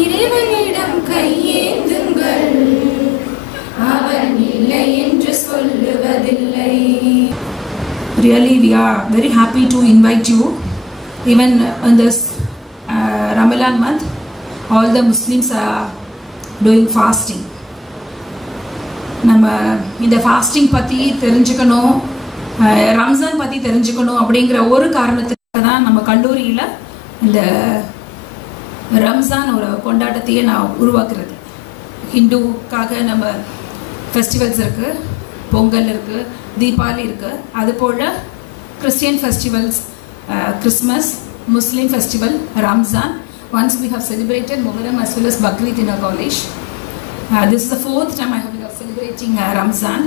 இறைவனிடம் கையேந்துங்கள், அவன் இல்லை என்று சொல்லுவதில்லை. Really, we are very happy to invite you. Even in this Ramadan month, all the Muslims are doing fasting. நம்ம இந்த fasting பற்றி தெரிஞ்சுக்கணும், ரம்ஜான் பற்றி தெரிஞ்சுக்கணும் அப்படிங்கிற ஒரு காரணத்துக்காக தான் நம்ம கல்லூரியில் இந்த ரம்ஜான் ஒரு கொண்டாட்டத்தையே நான் உருவாக்குறது. ஹிந்துக்காக நம்ம ஃபெஸ்டிவல்ஸ் இருக்குது, பொங்கல் இருக்குது, தீபாவளி இருக்குது. அதுபோல் Christian festivals, Christmas, Muslim festival, Ramzan. Once we have celebrated Muharram as well as Bakrid in our college. This is the fourth time we are celebrating Ramzan.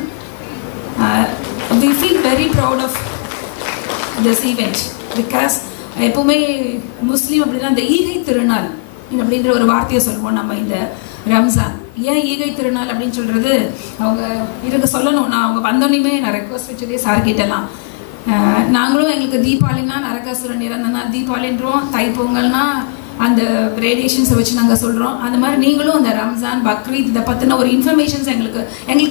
We feel very proud of this event because எப்பவுமே முஸ்லீம் அப்படின்னா இந்த ஈகை திருநாள் அப்படின்ற ஒரு வார்த்தையை சொல்லுவோம் நம்ம இந்த ரம்ஜான். ஏன் ஈகை திருநாள் அப்படின்னு சொல்கிறது, அவங்க இருக்க சொல்லணும். நான் அவங்க வந்தோடனே நான் ரெக்வஸ்ட் வச்சதே சார் கிட்டலாம், நாங்களும் எங்களுக்கு தீபாவளினா நரகாசுரன் இறந்தனா தீபாவளின்றோம், தைப்பொங்கல்னா அந்த ரேடியேஷன்ஸை வச்சு நாங்கள் சொல்கிறோம். அந்த மாதிரி நீங்களும் அந்த ரம்ஜான், பக்ரீத் இதை பற்றின ஒரு இன்ஃபர்மேஷன்ஸ் எங்களுக்கு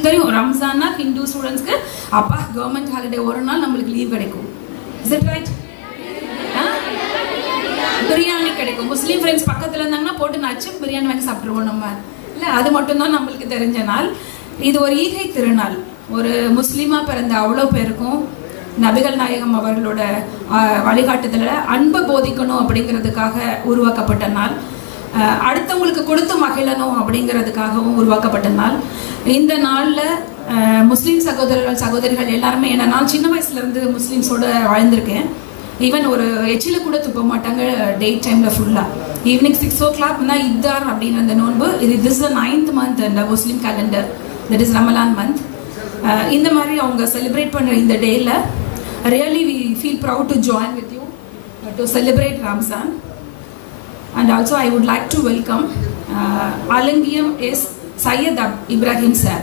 தெரியும். ரம்ஜான்னா ஹிந்து ஸ்டூடெண்ட்ஸ்க்கு அப்பா கவர்மெண்ட் ஹாலிடே ஒரு நாள் நம்மளுக்கு லீவ் கிடைக்கும். Is it right? பிரியாணி கிடைக்கும். முஸ்லீம் ஃப்ரெண்ட்ஸ் பக்கத்தில் இருந்தாங்கன்னா போட்டு நச்சு பிரியாணி வாங்கி சாப்பிட்ருவோம் நம்ம. இல்லை, அது மட்டும்தான் நம்மளுக்கு தெரிஞ்ச நாள். இது ஒரு ஈகை திருநாள். ஒரு முஸ்லீமாக பிறந்த அவ்வளோ பேருக்கும் நபிகள் நாயகம் அவர்களோட வழிகாட்டுதலில் அன்பை போதிக்கணும் அப்படிங்கிறதுக்காக உருவாக்கப்பட்ட நாள். அடுத்தவங்களுக்கு கொடுத்து மகிழணும் அப்படிங்கிறதுக்காகவும் உருவாக்கப்பட்ட நாள். இந்த நாளில் முஸ்லீம் சகோதரர்கள் சகோதரிகள் எல்லாருமே, ஏன்னா நான் சின்ன வயசுலேருந்து முஸ்லீம்ஸோடு வாழ்ந்திருக்கேன். ஈவன் ஒரு எச்சில கூட துப்ப மாட்டாங்க டே டைமில் ஃபுல்லாக. ஈவினிங் 6 o'clock இத்தார் அப்படின்னு அந்த நோன்பு. திஸ் இஸ் 9th month இந்த Muslim calendar, that is Ramalan month. இந்த மாதிரி அவங்க செலிப்ரேட் பண்ணுற இந்த டேயில் really we feel proud to join with you to celebrate Ramzan. And also I would like to welcome Alangiyam is Sayyid Ibrahim sir.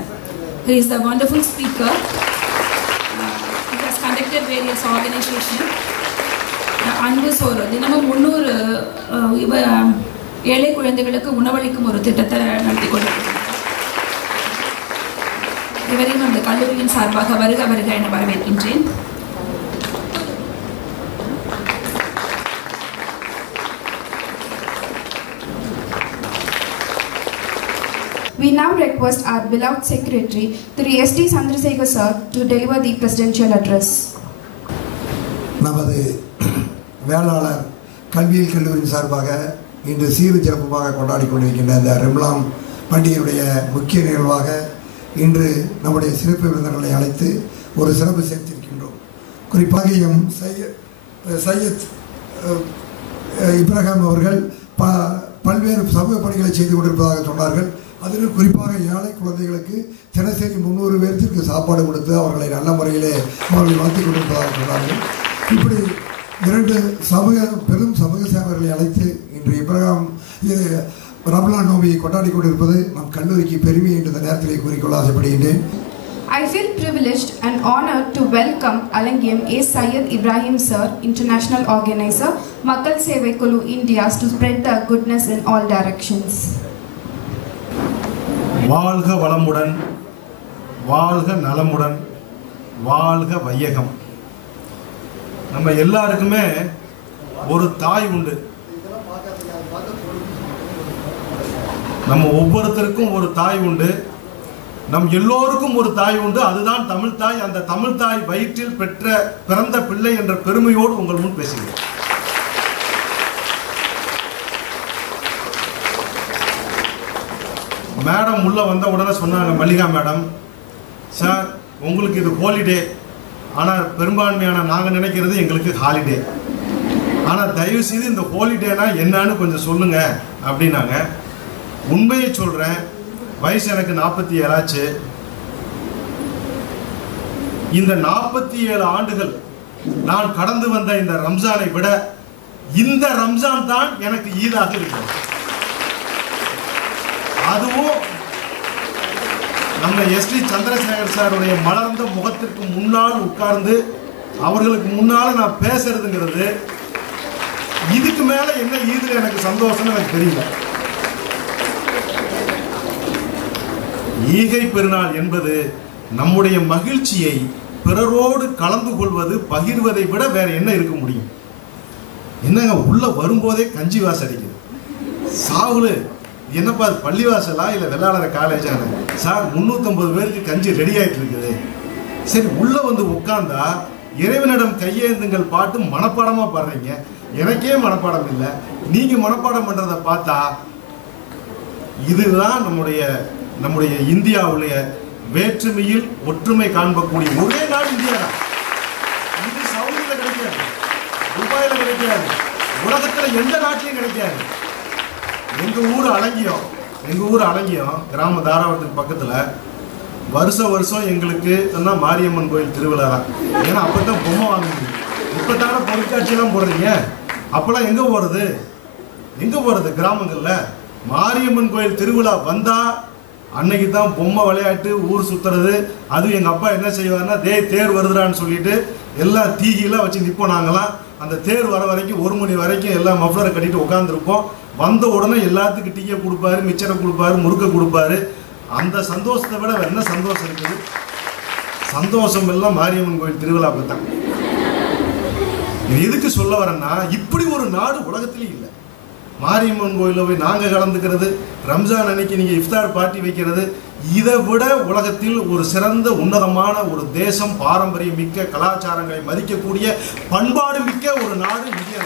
He is a wonderful speaker. He has conducted various organizations. அன்பு சோறு தினமும் 300 ஏழை குழந்தைகளுக்கு உணவளிக்கும் ஒரு திட்டத்தை நடத்தி கொண்டிருக்கிறார். இவரையும் அந்த கல்லூரியின் சார்பாக வருக வருக என வரவேற்கின்றேன். We now request our beloved secretary, Thiru S.D. Chandrasekhar sir, to deliver the presidential address. நமது வேளாளர் கல்வியியல் கல்லூரியின் சார்பாக இன்று சீரு சிறப்புமாக கொண்டாடி கொண்டிருக்கின்ற இந்த ரம்லான் பண்டிகையுடைய முக்கிய நிகழ்வாக இன்று நம்முடைய சிறப்பு விருந்தினர்களை அழைத்து ஒரு சிறப்பு சேர்த்திருக்கின்றோம். குறிப்பாக எம் சையத் இப்ராஹிம் அவர்கள் பல்வேறு சமூக பணிகளை செய்து கொண்டிருப்பதாக சொன்னார்கள். அதில் குறிப்பாக ஏழை குழந்தைகளுக்கு தினசரி 300 பேருக்கு சாப்பாடு கொடுத்து அவர்களை நல்ல முறையிலே அவர்களை வளர்த்து கொண்டிருப்பதாக சொன்னார்கள். இப்படி 2 பெரும் சமூக சேவர்களை அழைத்து இன்று இப்ராஹிம் ரமலான் நோம்பியை கொண்டாடி கொண்டிருப்பது நம் கல்லூரிக்கு பெருமை என்ற நேரத்திலே கூறிக்கொள்ள ஆசைப்படுகின்றேன். I feel privileged and honored to welcome Alangiyam A. Sayyid Ibrahim sir, international organizer, Makkal Sevai Kulu India, to spread the goodness in all directions. வாழ்க வளமுடன், வாழ்க நலமுடன், வாழ்க வையகம். நம்ம எல்லாருக்குமே ஒரு தாய் உண்டு. நம்ம ஒவ்வொருத்தருக்கும் ஒரு தாய் உண்டு. நம் எல்லோருக்கும் ஒரு தாய் உண்டு. அதுதான் தமிழ் தாய். அந்த தமிழ் தாய் வயிற்றில் பிறந்த பிள்ளை என்ற பெருமையோடு உங்கள் முன் பேசுகிறேன். மேடம் உள்ள வந்த உடனே சொன்னாங்க, மல்லிகா மேடம், சார் உங்களுக்கு இது ஹாலிடே, ஆனால் பெரும்பான்மையான நாங்கள் நினைக்கிறது எங்களுக்கு ஹாலிடே. ஆனால் தயவு செய்து இந்த ஹாலிடேனா என்னன்னு கொஞ்சம் சொல்லுங்க அப்படின்னாங்க. உண்மையை சொல்கிறேன், வயசு எனக்கு 47 ஆச்சு. இந்த 47 ஆண்டுகள் நான் கடந்து வந்த இந்த ரம்ஜானை விட இந்த ரம்ஜான் தான் எனக்கு ஈதாக இருக்கிறது. அதுவும் நம்ம எஸ்டி சந்திரசேகர் சாருடைய மலர்ந்த முகத்திற்கு முன்னால் உட்கார்ந்து அவர்களுக்கு முன்னால் நான் பேசுறதுங்கிறது, இதுக்கு மேலே என்ன ஈதில் எனக்கு சந்தோஷம்னு எனக்கு தெரியல. ஈகை பெருநாள் என்பது நம்முடைய மகிழ்ச்சியை பிறரோடு கலந்து கொள்வது, பகிர்வதை விட வேற என்ன இருக்க முடியும்? என்னங்க உள்ள வரும்போதே கஞ்சி வாசம் அடிக்குது. சாவுலு என்னப்பா பள்ளிவாசலா இல்லை வெள்ளாளர் காலேஜான? சார் 350 பேருக்கு கஞ்சி ரெடி ஆகிட்டு இருக்குது. சரி, உள்ள வந்து உட்கார்ந்தா இறைவனிடம் கையேந்துங்கள் பாட்டு மனப்பாடமா பாடுறீங்க. எனக்கே மனப்பாடம் இல்லை, நீங்க மனப்பாடம் பண்றதை பார்த்தா இதுதான் நம்முடைய இந்தியாவுடைய வேற்றுமையில் ஒற்றுமை காண்பக்கூடிய ஒரே நாடு இந்தியா தான். இது சவுதியில கிடைக்காது, துபாயில கிடைக்காது, உலகத்துல எந்த நாட்டிலையும் கிடைக்காது. எங்க ஊர் அலங்கியம் கிராம தாராவரத்துக்கு பக்கத்துல வருஷம் எங்களுக்கு மாரியம்மன் கோயில் திருவிழா தான். ஏன்னா அப்பதான் பொம்மை வாங்குறீங்க, இப்பதான பொருட்காட்சியெல்லாம் போடுறீங்க. அப்பெல்லாம் எங்க போறது கிராமங்கள்ல மாரியம்மன் கோயில் திருவிழா வந்தா அன்னைக்கு தான் பொம்மை விளையாட்டு, ஊர் சுத்துறது. அதுவும் எங்க அப்பா என்ன செய்வாருன்னா, தேர் வருதுடான்னு சொல்லிட்டு எல்லா தீகிலாம் வச்சு நிற்போம். நாங்களாம் அந்த தேர் வர வரைக்கும் 1 மணி வரைக்கும் எல்லாம் மஃப்ளரை கட்டிட்டு உட்காந்துருப்போம். வந்த உடனே எல்லாத்துக்கும் டீயை கொடுப்பாரு, மிச்சரை கொடுப்பாரு, முறுக்க கொடுப்பாரு. அந்த சந்தோஷத்தை விட என்ன சந்தோஷம் இருக்குது? சந்தோஷம் எல்லாம் மாரியம்மன் கோயில் திருவிழா தான். இது எதுக்கு சொல்ல வரேன்னா, இப்படி ஒரு நாடு உலகத்திலேயும் இல்லை. மாரியம்மன் கோயிலில் போய் நாங்கள் கலந்துக்கிறது, ரம்ஜான் அன்னைக்கு நீங்கள் இஃப்தார் பார்ட்டி வைக்கிறது, இதை விட உலகத்தில் ஒரு சிறந்த உன்னதமான ஒரு தேசம், பாரம்பரியம் மிக்க, கலாச்சாரங்களை மதிக்கக்கூடிய, பண்பாடு மிக்க ஒரு நாடு இந்தியா.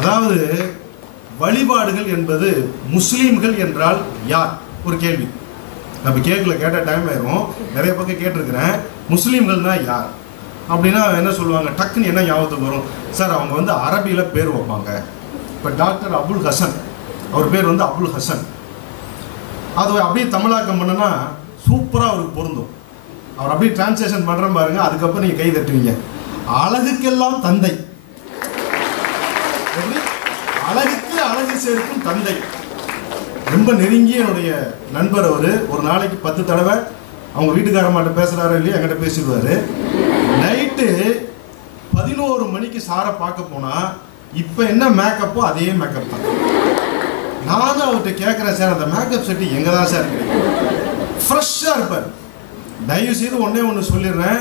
அதாவது வழிபாடுகள் என்பது முஸ்லீம்கள் என்றால் யார்? ஒரு கேள்வி நம்ம கேட்ட டைம் ஆயிரும். நிறைய பக்கம் கேட்டிருக்கிறேன். முஸ்லீம்கள்னா யார் அப்படின்னா என்ன சொல்லுவாங்க? டக்குன்னு என்ன ஞாபகத்துக்கு வரும்? சார் அவங்க வந்து அரபியில் பேர் வைப்பாங்க. இப்போ டாக்டர் அபுல் ஹசன், அவர் பேர் வந்து அபுல் ஹசன். அது அப்படியே தமிழாக்கம் பண்ணனா சூப்பராக அவருக்கு பொருந்தும். அவர் அப்படியே டிரான்ஸ்லேஷன் பண்ணுறேன் பாருங்க, அதுக்கப்புறம் நீங்கள் கை தட்டுவீங்க. அழகுக்கெல்லாம் தந்தை, அழகுக்கு அழகு சேர்க்கும் தந்தை. ரொம்ப நெருங்கிய என்னுடைய நண்பர். அவர் ஒரு நாளைக்கு 10 தடவை அவங்க வீட்டுக்காரமாட்ட பேசுகிறாரோ இல்லையா, என்கிட்ட பேசிடுவார். நைட்டு 11 மணிக்கு சாரை பார்க்க போனால் இப்போ என்ன மேக்கப்போ அதே மேக்கப் தான். நானும் அவர்கிட்ட கேட்குறேன், சார் அந்த மேக்கப் செட்டு எங்கே தான் சார் கிடைக்கும்? ஃப்ரெஷ்ஷாக இருப்பார். தயவு செய்து ஒன்று சொல்லிடுறேன்,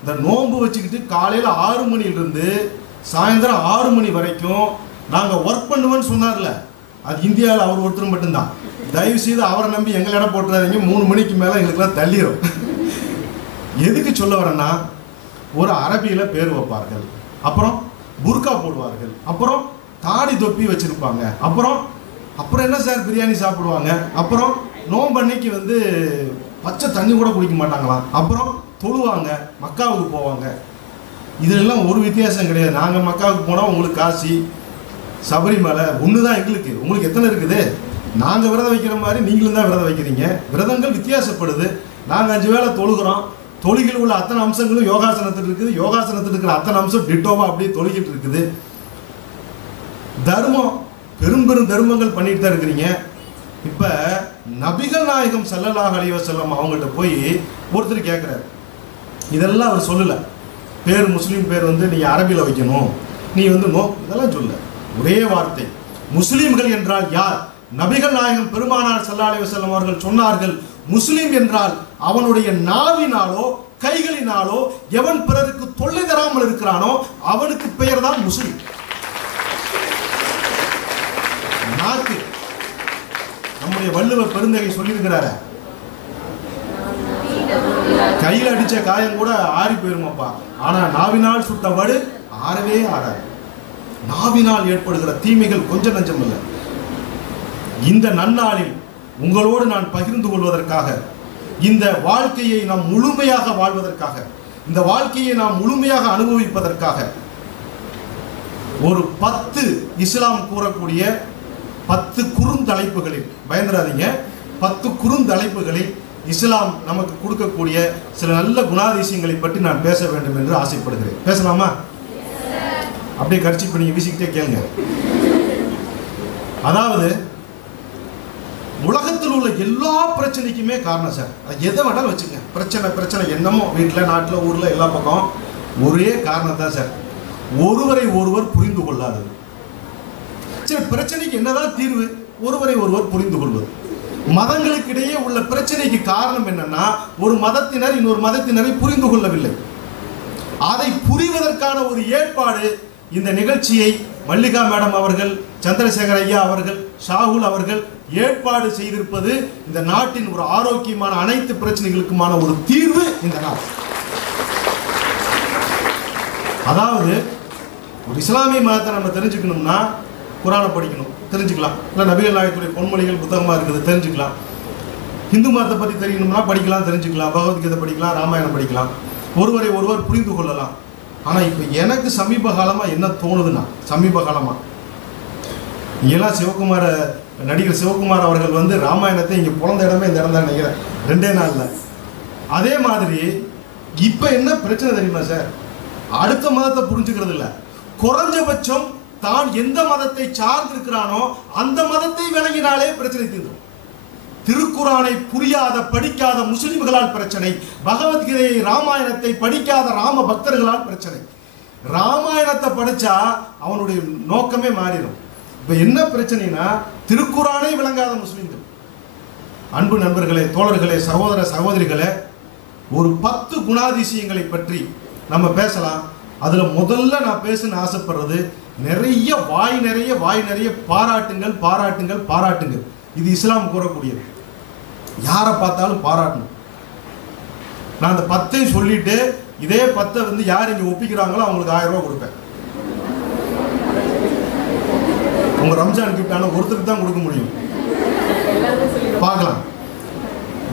இந்த நோன்பு வச்சுக்கிட்டு காலையில் 6 மணிலிருந்து சாயந்தரம் 6 மணி வரைக்கும் நாங்கள் ஒர்க் பண்ணுவேன்னு சொன்னார்ல, அது இந்தியாவில் அவர் ஒருத்தர் மட்டும்தான். தயவு செய்து அவரை நம்பி எங்களை இடம் போட்டுறாதீங்க. 3 மணிக்கு மேலே எங்களுக்குலாம் தள்ளிடும். எதுக்கு சொல்ல வரேன்னா, ஒரு அரபியில் பேர் வைப்பார்கள், அப்புறம் புர்கா போடுவார்கள், அப்புறம் தாடி தொப்பி வச்சுருப்பாங்க, அப்புறம் என்ன சார் பிரியாணி சாப்பிடுவாங்க, அப்புறம் நோன்பு அன்னைக்கு வந்து பச்சை தண்ணி கூட குடிக்க மாட்டாங்களாம், அப்புறம் தொழுவாங்க, மக்காவுக்கு போவாங்க. இதெல்லாம் ஒரு வித்தியாசம் கிடையாது. நாங்கள் மக்காவுக்கு போனால் உங்களுக்கு காசி, சபரிமலை ஒன்று தான் எங்களுக்கு. உங்களுக்கு எத்தனை இருக்குது? நாங்கள் விரதம் வைக்கிற மாதிரி நீங்களும் தான் விரதம் வைக்கிறீங்க. விரதங்கள் வித்தியாசப்படுது. நாங்கள் 5 வேளை தொழுகிறோம். தொழுகில் உள்ள அத்தனை அம்சங்களும் யோகாசனத்தில் இருக்குது. யோகாசனத்தில் இருக்கிற அத்தனை அம்சம் டிட்டோவா அப்படியே தொழுகிட்டு இருக்குது. தர்மம் பெரும் தர்மங்கள் பண்ணிட்டு தான் இருக்கிறீங்க. இப்போ நபிகள் நாயகம் ஸல்லல்லாஹு அலைஹி வஸல்லம் அவங்கள்ட்ட போய் ஒருத்தர் கேட்குறாரு. இதெல்லாம் அவர் சொல்லலை. பேர் முஸ்லீம் பேர் வந்து நீங்கள் அரபியில் வைக்கணும், நீ வந்து இதெல்லாம் சொல்ல. ஒரே வார்த்தை, முஸ்லீம்கள் என்றால் யார்? நபிகள் நாயகம் பெருமானார் ஸல்லல்லாஹு அலைஹி வஸல்லம் அவர்கள் சொன்னார்கள், முஸ்லீம் என்றால் அவனுடைய நாவினாலோ கைகளினாலோ எவன் பிறருக்கு தொல்லை தராமல் இருக்கிறானோ அவனுக்கு பெயர் தான் முஸ்லீம். நாக்கு, நம்முடைய வள்ளுவர் பெருந்தகை சொல்லியிருக்கிறார, கையில் அடிச்ச காயம் கூட ஆறி போயிருமாப்பா, ஆனா நாவினால் சுட்ட வடு ஆறவே ஆறாது. நாவினால் ஏற்படுகிற தீமைகள் கொஞ்சம் நஞ்சம் இல்லை. இந்த நன்னாளில் உங்களோடு நான் பகிர்ந்து கொள்வதற்காக, இந்த வாழ்க்கையை நாம் முழுமையாக வாழ்வதற்காக, இந்த வாழ்க்கையை நாம் முழுமையாக அனுபவிப்பதற்காக ஒரு 10 இஸ்லாம் கூறக்கூடிய 10 குறுந்தலைப்புகளில், பயந்துராதீங்க, 10 குறுந்தலைப்புகளில் இஸ்லாம் நமக்கு கொடுக்கக்கூடிய சில நல்ல குணாதிசயங்களை பற்றி நான் பேச வேண்டும் என்று ஆசைப்படுகிறேன். பேசலாமா? அப்படியே கடிச்சு பண்ணி வீசிக்கிட்டே கேளுங்க. அதாவது உலகத்தில் உள்ள எல்லா பிரச்சனைக்குமே காரணம் சார், அது எதை வேணாலும் வச்சுங்க, பிரச்சனை என்னமோ வீட்டில், நாட்டில், ஊரில், எல்லா பக்கம் ஒரே காரணம் தான் சார், ஒருவரை ஒருவர் புரிந்து கொள்ளாதது. சரி, பிரச்சனைக்கு என்னதான் தீர்வு? ஒருவரை ஒருவர் புரிந்து கொள்வது. மதங்களுக்கு இடையே உள்ள பிரச்சனைக்கு காரணம் என்னன்னா, ஒரு மதத்தினர் இன்னொரு மதத்தினரை புரிந்து கொள்ளவில்லை. அதை புரிவதற்கான ஒரு ஏற்பாடு இந்த நிகழ்ச்சியை மல்லிகா மேடம் அவர்கள், சந்திரசேகர் ஐயா அவர்கள், ஷாகுல் அவர்கள் ஏற்பாடு செய்திருப்பது இந்த நாட்டின் ஒரு ஆரோக்கியமான அனைத்து பிரச்சனைகளுக்குமான ஒரு தீர்வு இந்த நாள். அதாவது ஒரு இஸ்லாமிய மதத்தை நம்ம தெரிஞ்சுக்கணும்னா குரானை படிக்கணும், தெரிஞ்சுக்கலாம். இல்லை நபிகள் நாயகத்துடைய பொன்மொழிகள் புத்தகமாக இருக்குது, தெரிஞ்சுக்கலாம். இந்து மதத்தை பற்றி தெரியணும்னா படிக்கலாம், தெரிஞ்சுக்கலாம். பகவத்கீதை படிக்கலாம், ராமாயணம் படிக்கலாம். ஒருவரை ஒருவர் புரிந்து கொள்ளலாம். ஆனால் இப்போ எனக்கு சமீப காலமாக என்ன தோணுதுன்னா, சமீப காலமாக இங்கெல்லாம் நடிகர் சிவகுமார் அவர்கள் வந்து ராமாயணத்தை இங்கே பிறந்த இடமே இந்த இடம் தான் நினைக்கிறேன், 2 நாளில். அதே மாதிரி இப்போ என்ன பிரச்சனை தெரியுமா சார்? அடுத்த மதத்தை புரிஞ்சுக்கிறது இல்லை. குறைஞ்சபட்சம் தான் எந்த மதத்தை சார்ந்திருக்கிறானோ அந்த மதத்தை விளங்கினாலே பிரச்சனை தீர்ந்துடும். திருக்குரானை புரியாத படிக்காத முஸ்லிம்களால் பிரச்சனை, பகவத்கீதையை ராமாயணத்தை படிக்காத ராம பக்தர்களால் பிரச்சனை. ராமாயணத்தை படிச்சா அவனுடைய நோக்கமே மாறிடும். இப்ப என்ன பிரச்சனைனா, திருக்குரானை விளங்காத முஸ்லிம்கள். அன்பு நண்பர்களே, தோழர்களே, சகோதர சகோதரிகளே, ஒரு 10 குணாதிசயங்களை பற்றி நம்ம பேசலாம். அதுல முதல்ல நான் பேசணும்னு ஆசைப்படுறது, நிறைய வாய் நிறைய பாராட்டுங்கள் பாராட்டுங்கள் பாராட்டுங்கள். இது இஸ்லாம் கூறக்கூடியது. யாரை பார்த்தாலும் பாராட்டணும். நான் அந்த 10 சொல்லிட்டு இதே 10 வந்து யார் இங்க ஒப்பிக்கிறாங்களோ அவங்களுக்கு 1000 ரூபாய் கொடுப்பேன். உங்க ரம்ஜான் கிஃப்ட் ஆனா ஒருத்தருக்கு தான் கொடுக்க முடியும். பார்க்கலாம்.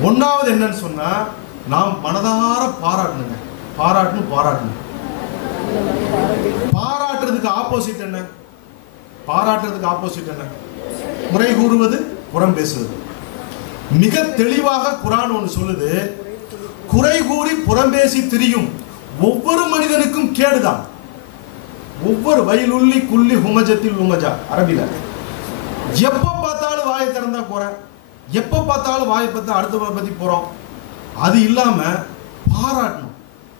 1வது என்னன்னு சொன்னா, நாம் மனதார பாராட்டணுங்க. பாராட்டணும். பாராட்டுறதுக்கு ஆப்போசிட் என்ன? முறை கூறுவது, புறம் பேசுவது. மிக தெளிவாக குர்ஆன் ஒன்று சொல்லுது, குறை கூறி புறம் பேசி திரியும் ஒவ்வொரு மனிதனுக்கும் கேடுதான். ஒவ்வொரு வயலுள்ளி குள்ளி ஹுமஜத்தில் உமஜா. அரபில எப்ப பார்த்தாலும் வாயை திறந்தா குறை, எப்ப பார்த்தாலும் வாயை பத்தி அடுத்தவரை பத்தி போறோம். அது இல்லாம பாராட்டணும்.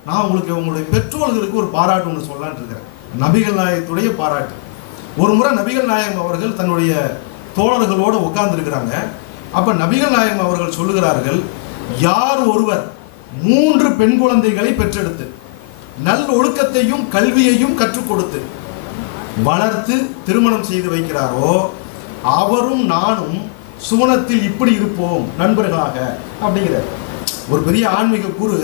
நான் உங்களுக்கு உங்களுடைய பெற்றோர்களுக்கு ஒரு பாராட்டு ஒன்று சொல்லலான்னு இருக்கிறேன். நபிகள் நாயகத்துடைய பாராட்டு. ஒரு முறை நபிகள் நாயகம் அவர்கள் தன்னுடைய தோழர்களோடு உட்கார்ந்து இருக்கிறாங்க. அப்ப நபிகள் நாயகம் அவர்கள் சொல்லுகிறார்கள், யார் ஒருவர் 3 பெண் குழந்தைகளை பெற்றெடுத்து நல் ஒழுக்கத்தையும் கல்வியையும் கற்றுக் கொடுத்து வளர்த்து திருமணம் செய்து வைக்கிறாரோ அவரும் நானும் சுவனத்தில் இப்படி இருப்போம் நண்பர்களாக அப்படிங்கிறார். ஒரு பெரிய ஆன்மீக குரு,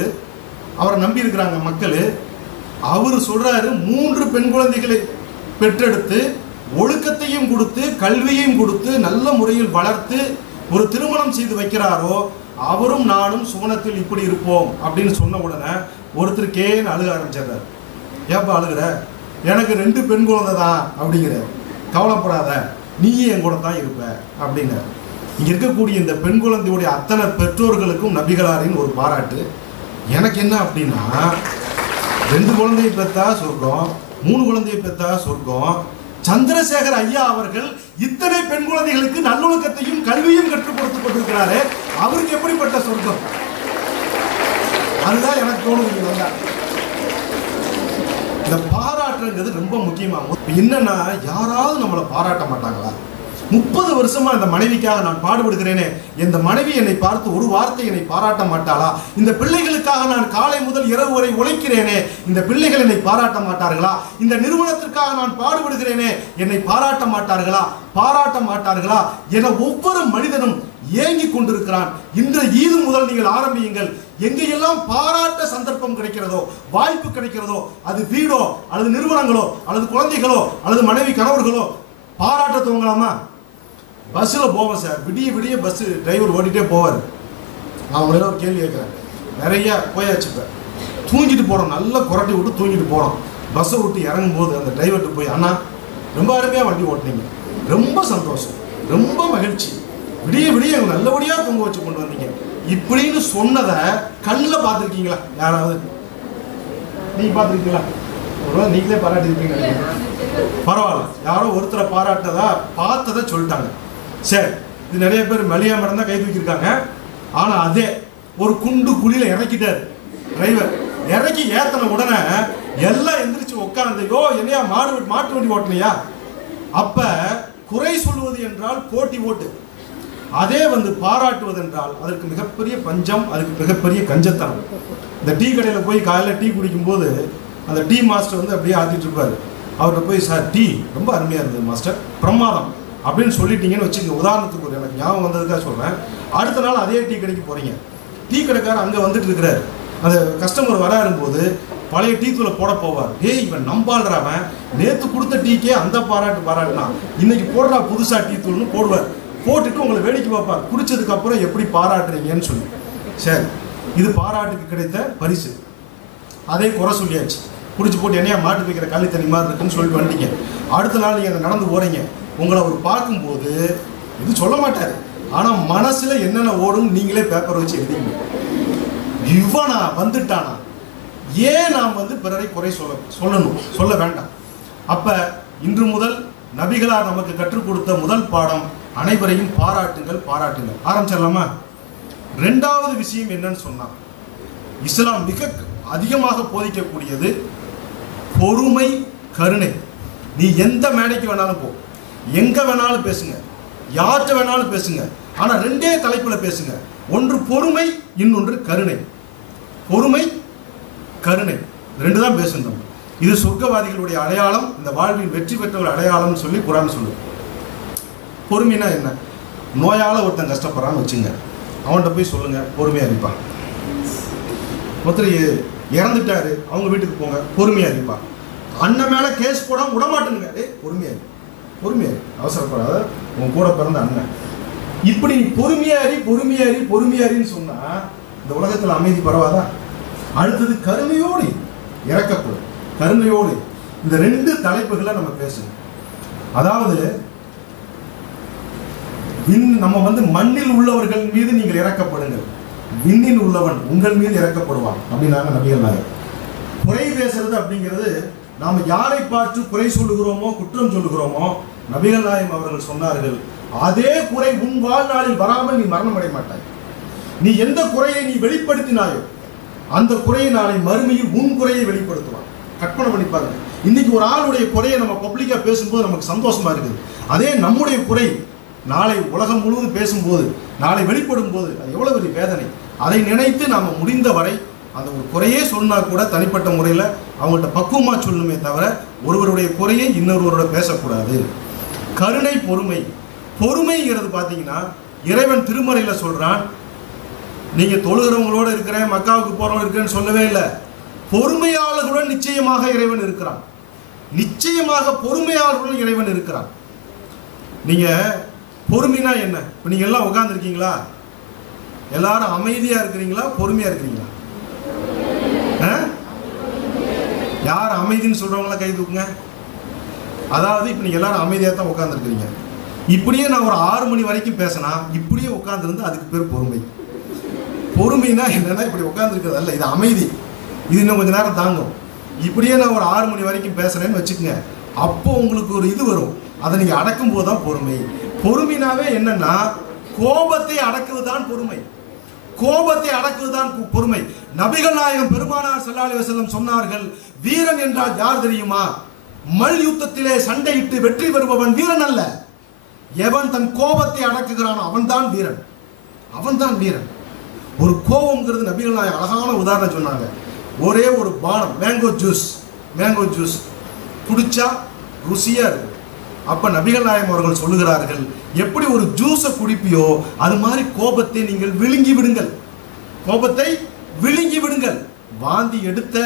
அவரை நம்பி இருக்கிறாங்க மக்கள். அவர் சொல்றாரு, 3 பெண் குழந்தைகளை பெற்றெடுத்து ஒழுக்கத்தையும் கொடுத்து கல்வியையும் கொடுத்து நல்ல முறையில் வளர்த்து ஒரு திருமணம் செய்து வைக்கிறாரோ அவரும் நானும் சுவனத்தில் இப்படி இருப்போம் அப்படின்னு சொன்ன உடனே ஒருத்தருக்கேன்னு அழுக ஆரம்பிச்சிடுறாரு. ஏப்பா அழுகிற? எனக்கு 2 பெண் குழந்தை தான் அப்படிங்கிற. கவலைப்படாத, நீயே என் கூட தான் இருப்ப அப்படிங்கிற. இங்க இருக்கக்கூடிய இந்த பெண் குழந்தையுடைய அத்தனை பெற்றோர்களுக்கும் நபிகளாரின் ஒரு பாராட்டு. எனக்கு என்ன அப்படின்னா, 2 குழந்தையை பெற்றா சொர்க்கம், 3 குழந்தையை பெற்றா சொர்க்கம். சந்திரசேகர் ஐயா அவர்கள் இத்தனை பெண் குழந்தைகளுக்கு நல்லொழுக்கத்தையும் கல்வியும் கற்றுக் கொடுத்து கொண்டிருக்கிறாரு. அவருக்கு எப்படிப்பட்ட சொர்க்கம்? அதுதான் எனக்கு தோணுது. இந்த பாராட்டுங்கிறது ரொம்ப முக்கியமாகும். என்னன்னா, யாராவது நம்மளை பாராட்ட மாட்டாங்களா? 30 வருஷமா இந்த மனைவிக்காக நான் பாடுபடுகிறேனே, இந்த மனைவி என்னை பார்த்து ஒரு வார்த்தை என்னை பாராட்ட மாட்டாளா? இந்த பிள்ளைகளுக்காக நான் காலை முதல் இரவு வரை உழைக்கிறேனே, இந்த பிள்ளைகள் என்னை பாராட்ட மாட்டார்களா? இந்த நிறுவனத்திற்காக நான் பாடுபடுகிறேனே, என்னை பாராட்ட மாட்டார்களா என ஒவ்வொரு மனிதனும் ஏங்கிக் கொண்டிருக்கிறான். இன்று ஈது முதல் நீங்கள் ஆரம்பியுங்கள். எங்கெல்லாம் பாராட்ட சந்தர்ப்பம் கிடைக்கிறதோ, வாய்ப்பு கிடைக்கிறதோ, அது வீடோ அல்லது நிறுவனங்களோ அல்லது குழந்தைகளோ அல்லது மனைவி கணவர்களோ, பாராட்ட துவங்கலாமா? பஸ்ஸில் போவேன் சார், விடிய பஸ் டிரைவர் ஓடிட்டே போவார். நான் உங்களே ஒரு கேள்வி கேட்குறேன். நிறைய போயாச்சு, இப்போ தூங்கிட்டு போகிறோம், நல்லா குரட்டி விட்டு தூங்கிட்டு போகிறோம். பஸ்ஸை விட்டு இறங்கும் போது அந்த டிரைவர்கிட்ட போய், அண்ணா ரொம்ப அருமையாக வண்டி ஓட்டினீங்க, ரொம்ப சந்தோஷம், ரொம்ப மகிழ்ச்சி, விடிய நல்லபடியாக தூங்க வச்சு கொண்டு வந்தீங்க இப்படின்னு சொன்னதை கண்ணில் பார்த்துருக்கீங்களா? யாராவது நீங்கள் பார்த்துருக்கீங்களா? ஒருவேளை நீங்களே பாராட்டிருக்கீங்க. பரவாயில்ல, யாரோ ஒருத்தரை பார்த்ததை சொல்லிட்டாங்க. சரி, இது நிறைய பேர் மலியா மரம் தான் கை தூக்கியிருக்காங்க. ஆனால் அதே ஒரு குண்டு குழியில் இறக்கிட்டார் டிரைவர். இறக்கி ஏத்தன உடனே எல்லாம் எந்திரிச்சு உட்காந்து, யோ என்னையா மாட்டு வண்டி ஓட்டலையா? அப்ப குறை சொல்வது என்றால் போட்டி ஓட்டு, அதே வந்து பாராட்டுவது என்றால் அதற்கு மிகப்பெரிய பஞ்சம், அதுக்கு மிகப்பெரிய கஞ்சத்தனம். இந்த டீ கடையில் போய் காலையில் டீ குடிக்கும்போது அந்த டீ மாஸ்டர் வந்து அப்படியே ஆத்திட்டு இருப்பார். அவர்கிட்ட போய் சார் டீ ரொம்ப அருமையாக இருந்தது மாஸ்டர், பிரமாதம் அப்படின்னு சொல்லிட்டீங்கன்னு வச்சுக்கோங்க. உதாரணத்துக்கு ஒரு எனக்கு ஞாபகம் வந்ததுக்காக சொல்கிறேன். அடுத்த நாள் அதே டீ கடைக்கு போகிறீங்க, டீ கடைக்காரர் அங்கே வந்துட்டு இருக்கிறார். அந்த கஸ்டமர் வராரும்போது பழைய டீ தூளை போட போவார். ஏய் இவன் நம்பாள்றாவன், நேற்று கொடுத்த டீக்கே அந்த பாராட்டுனா இன்னைக்கு போடுறா புதுசாக டீ தூள்னு போடுவார். போட்டுட்டு உங்களை வேடிக்கை பார்ப்பார், குடிச்சதுக்கு அப்புறம் எப்படி பாராட்டுறீங்கன்னு சொல்லி. சரி, இது பாராட்டுக்கு கிடைத்த பரிசு. அதே குறை சொல்லியாச்சு, குடிச்சு போட்டு என்னையா மாட்டு வைக்கிற களி தண்ணி மாதிரி இருக்குன்னு சொல்லிட்டு வந்துட்டீங்க. அடுத்த நாள் நீங்கள் நடந்து போகிறீங்க, உங்களை அவர் பார்க்கும்போது இது சொல்ல மாட்டார், ஆனால் மனசில் என்னென்ன ஓடும் நீங்களே பேப்பர் வச்சு எழுதிங்க. இவனா வந்துட்டானா, ஏன் நாம் வந்து பிறரை குறை சொல்ல வேண்டாம். அப்போ இன்று முதல் நபிகளார் நமக்கு கற்றுக் கொடுத்த முதல் பாடம் அனைவரையும் பாராட்டுங்கள் பாராட்டுங்கள். ஆரம்பிச்சிடலாமா? ரெண்டாவது விஷயம் என்னன்னு சொன்னா, இஸ்லாம் மிக அதிகமாக போதிக்கக்கூடியது பொறுமை, கருணை. நீ எந்த மேடைக்கு வேணாலும் போ, எங்க வேணாலும் பேசுங்க, யார்கிட்ட வேணாலும் பேசுங்க, ஆனா ரெண்டே தலைப்புல பேசுங்க. ஒன்று பொறுமை, இன்னொன்று கருணை. பொறுமை, கருணை ரெண்டு தான் பேசணும். இது சொர்க்கவாதிகளுடைய அடையாளம், இந்த வாழ்வில் வெற்றி பெற்றவர்கள் அடையாளம்னு சொல்லி குர்ஆன் சொல்லுது. பொறுமைனா என்ன? நோயால் ஒருத்தன் கஷ்டப்படுறான்னு வச்சுங்க, அவன்கிட்ட போய் சொல்லுங்க, பொறுமையாக இருப்பான். ஒருத்தர் இறந்துட்டாரு, அவங்க வீட்டுக்கு போங்க, பொறுமையாக இருப்பான். அண்ணன் மேலே கேஸ் போடாமல் விடமாட்டேங்க, பொறுமையாக பொறுமையாக அவசரப்படாத, உன் கூட பிறந்த அண்ணன். இப்படி நீ பொறுமையாரின்னு சொன்னா இந்த உலகத்தில் அமைதி பரவாதா? அடுத்தது கருணையோடு இறக்கப்படும். கருணையோடு இந்த ரெண்டு தலைப்புகளை நம்ம பேசணும். அதாவது நம்ம வந்து மண்ணில் உள்ளவர்கள் மீது நீங்கள் இறக்கப்படுங்கள், விண்ணில் உள்ளவன் உங்கள் மீது இறக்கப்படுவான் அப்படின்னாங்க நபிகள் நாயகம். குறை பேசுறது அப்படிங்கிறது நாம் யாரை பார்த்து குறை சொல்லுகிறோமோ, குற்றம் சொல்லுகிறோமோ, நபிகள் நாயகம் அவர்கள் சொன்னார்கள், அதே குறை உன் வாழ்நாளில் வராமல் நீ மரணம் அடைய மாட்டாய். நீ எந்த குறையை நீ வெளிப்படுத்தினாயோ அந்த குறையை நாளை மறுமையில் உன் குறையை வெளிப்படுத்துவான். கற்பனை பண்ணி பாருங்க. இன்னைக்கு ஒரு ஆளுடைய குறையை நம்ம பப்ளிக்கா பேசும்போது நமக்கு சந்தோஷமா இருக்குது. அதே நம்முடைய குறை நாளை உலகம் முழுவதும் பேசும்போது, நாளை வெளிப்படும் போது அது எவ்வளவு பெரிய வேதனை. அதை நினைத்து நாம முடிந்த வரை அந்த ஒரு குறையே சொன்னா கூட தனிப்பட்ட முறையில் அவங்கள்ட்ட பக்குவமா சொல்லணுமே தவிர ஒருவருடைய குறையை இன்னொருவரோட பேசக்கூடாது. கருணை, பொறுமை. பொறுமைங்கிறது பார்த்தீங்கன்னா இறைவன் திருமறையில சொல்றான், நீங்க தொழுகிறவங்களோட இருக்கிறேன், மக்காவுக்கு போறவங்க இருக்கிறேன்னு சொல்லவே இல்லை. பொறுமையாளர்களுடன் நிச்சயமாக இறைவன் இருக்கிறான். நிச்சயமாக பொறுமையாளர்களுடன் இறைவன் இருக்கிறான். நீங்க பொறுமைனா என்ன? இப்போ நீங்க எல்லாம் உட்கார்ந்துருக்கீங்களா? எல்லாரும் அமைதியா இருக்கிறீங்களா, பொறுமையா இருக்கிறீங்களா? யார் அமைதின்னு சொல்றவங்களா கை தூக்குங்க. அதாவது இப்போ நீங்க எல்லாரும் அமைதியா தான் உட்கார்ந்துருக்கிறீங்க. இப்படியே நான் ஒரு 6 மணி வரைக்கும் பேசினா இப்படியே உட்கார்ந்துருந்து அதுக்கு பேர் பொறுமை. பொறுமைனா என்னன்னா இப்படி உட்கார்ந்துருக்கிறது அல்ல, இது அமைதி. இது இன்னும் கொஞ்சம் நேரம் தாங்கும். இப்படியே நான் ஒரு 6 மணி வரைக்கும் பேசுறேன்னு வச்சுக்கோங்க, அப்போ உங்களுக்கு ஒரு இது வரும், அதை நீங்க அடக்கும் போதுதான் பொறுமை. பொறுமைனாவே என்னன்னா கோபத்தை அடக்குவதுதான் பொறுமை. கோபத்தை அடக்குவதுதான் பொறுமை. நபிகள் நாயகம் பெருமானார் ஸல்லல்லாஹு அலைஹி வஸல்லம் சொன்னார்கள், வீரன் என்றால் யார் தெரியுமா? மல் யுத்தத்திலே சண்டையிட்டு வெற்றி பெறுபவன் வீரன் அல்ல, எவன் தன் கோபத்தை அடக்குகிறானோ அவன்தான் வீரன். அவன்தான் வீரன். ஒரு கோபம்ங்கிறது நபிகள் நாயகம் அழகான உதாரணம் சொன்னாங்க. ஒரே ஒரு பானம், மேங்கோ ஜூஸ் குடிச்சா ருசியா இருக்கு. அப்ப நபிகள் நாயகம் அவர்கள் சொல்லுகிறார்கள், எப்படி ஒரு ஜூஸை குடிப்பியோ அது மாதிரி கோபத்தை நீங்கள் விழுங்கி விடுங்கள். கோபத்தை விழுங்கி விடுங்கள். வாந்தி எடுத்த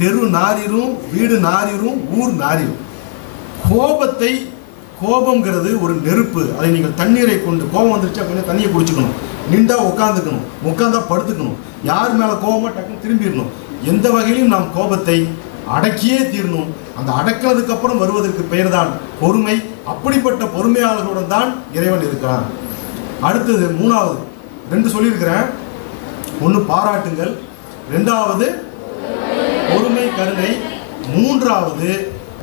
தெரு நாரிரும், வீடு நாரிரும், ஊர் நாரிரும். கோபம்ங்கிறது ஒரு நெருப்பு. அதை நீங்கள் தண்ணீரை கொண்டு, கோபம் வந்துருச்சா கொஞ்சம் தண்ணியை குடிச்சுக்கணும், நின்றா உட்காந்துக்கணும், உட்காந்தா படுத்துக்கணும், யார் மேல கோபமா டக்குன்னு திரும்பிடணும். எந்த வகையிலும் நாம் கோபத்தை அடக்கியே தீரணும். அந்த அடக்கிறதுக்கு அப்புறம் வருவதற்கு பெயர் தான் பொறுமை. அப்படிப்பட்ட பொறுமையாளர்களுடன் தான் இறைவன் இருக்கிறான். அடுத்தது மூணாவது 2 சொல்லியிருக்கிறேன். ஒன்று பாராட்டுங்கள், 2வது பொறுமை கருணை, 3வது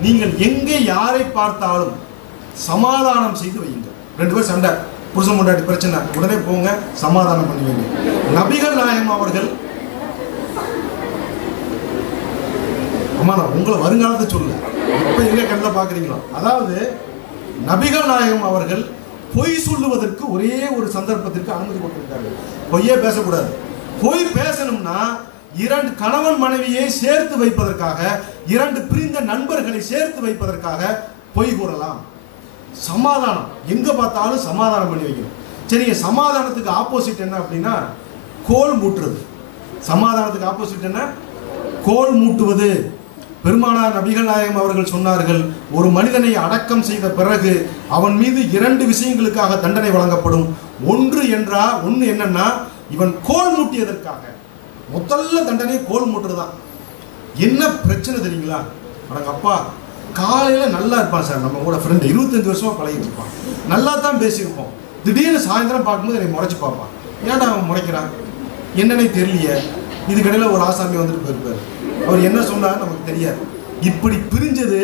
நீங்கள் எங்கே யாரை பார்த்தாலும் சமாதானம் செய்து வையுங்கள். 2 பேர் சண்டை, புருஷன் பொண்டாட்டி பிரச்சனை, உடனே போங்க சமாதானம் பண்ணி வைங்க. நபிகள் நாயகம் அவர்கள், அம்மா நான் உங்களை வருங்காலத்தை சொல்ல, இப்போ எங்கே கண்ணில் பார்க்குறீங்களோ, அதாவது நபிகள் நாயகம் அவர்கள் பொய் சொல்லுவதற்கு ஒரே ஒரு சந்தர்ப்பத்திற்கு அனுமதி கொடுத்திருக்கார்கள். பொய்யே பேசக்கூடாது. பொய் பேசணும்னா இரண்டு கணவன் மனைவியை சேர்த்து வைப்பதற்காக, இரண்டு பிரிந்த நண்பர்களை சேர்த்து வைப்பதற்காக பொய் கூறலாம். சமாதானம் எங்க பார்த்தாலும் சமாதானம் பண்ணி வைக்கணும். சரி, சமாதானத்துக்கு ஆப்போசிட் என்ன அப்படின்னா கோல் மூட்டுறது. சமாதானத்துக்கு ஆப்போசிட் என்ன? கோல் மூட்டுவது. பெருமானார் நபிகள் நாயகம் அவர்கள் சொன்னார்கள், ஒரு மனிதனை அடக்கம் செய்த பிறகு அவன் மீது இரண்டு விஷயங்களுக்காக தண்டனை வழங்கப்படும். ஒன்று என்னன்னா இவன் கோல் மூட்டியதற்காக. முதல்ல தண்டனை கோல் மூட்டுறதுதான். என்ன பிரச்சனை தெரியுங்களா? அடங்க அப்பா, காலையில நல்லா இருப்பான் சார், நம்ம கூட ஃப்ரெண்டு 25 வருஷமா பழகிட்டு இருப்பான், நல்லா தான் பேசியிருப்போம். திடீர்னு சாயந்தரம் பார்க்கும்போது என்னை முறைச்சு பார்ப்பான். ஏன்டா அவன் முறைக்கிறான் என்னன்னே தெரியலையே. இதுக்கடையில் ஒரு ஆசாமி வந்துட்டு போயிருப்பாரு. அவர் என்ன சொன்னார் நமக்கு தெரியாது. இப்படி பிரிஞ்சது,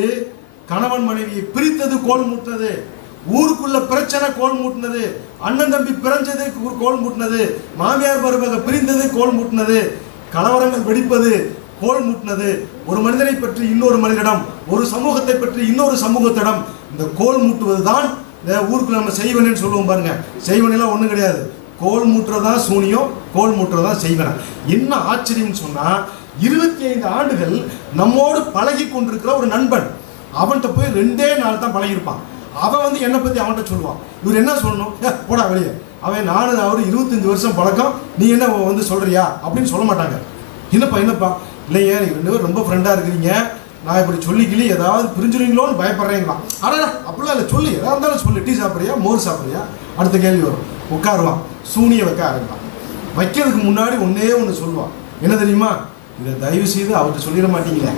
கணவன் மனைவியை பிரித்தது கோல் மூட்டினது, ஊருக்குள்ள பிரச்சனை கோல் மூட்டினது, அண்ணன் தம்பி பிரிஞ்சது கோல் மூட்டினது, மாமியார் மருமக பிரிந்தது கோல் மூட்டினது, கலவரங்கள் வெடிப்பது கோல் மூட்டினது, ஒரு மனிதனை பற்றி இன்னொரு மனிதனிடம், ஒரு சமூகத்தை பற்றி இன்னொரு சமூகத்திடம் இந்த கோல் மூட்டுவது தான் இந்த ஊருக்குள்ள நம்ம செய்வனேன்னு சொல்லுவோம் பாருங்க. செய்வனெல்லாம் ஒன்றும் கிடையாது. கோல் மூட்டுறதா சூனியம், கோல் மூட்டுறதா செய்வன. என்ன ஆச்சரியம்னு சொன்னா 25 ஆண்டுகள் நம்மோடு பழகி கொண்டிருக்கிற ஒரு நண்பன், அவன்கிட்ட போய் 2 நாள் தான் பழகிருப்பான். அவன் என்னை பத்தி அவன்கிட்ட சொல்லுவான். இவர் என்ன சொல்லணும்? போடா வெளியே. அவன் நானும் அவரு 25 வருஷம் பழக்கம், நீ என்ன சொல்றியா அப்படின்னு சொல்ல மாட்டாங்க. என்னப்பா இல்லையே, நீங்க 2 பேரும் ரொம்ப ஃப்ரெண்டா இருக்கிறீங்க, நான் இப்படி சொல்லிக்கிளி ஏதாவது பிரிஞ்சுருவீங்களோன்னு பயப்படுறேங்களா? ஆனா அப்படிலாம் இல்லை, சொல்லி எதா இருந்தாலும் சொல்லி. டீ சாப்பிட்றியா, மோர் சாப்பிட்றியா? அடுத்த கேள்வி வரும். உட்காருவான், சூனியை வைக்க ஆரம்பிப்பான். வைக்கிறதுக்கு முன்னாடி ஒன்று சொல்லுவான். என்ன தெரியுமா? இதை தயவு செய்து அவர்கிட்ட சொல்லிட மாட்டீங்களே.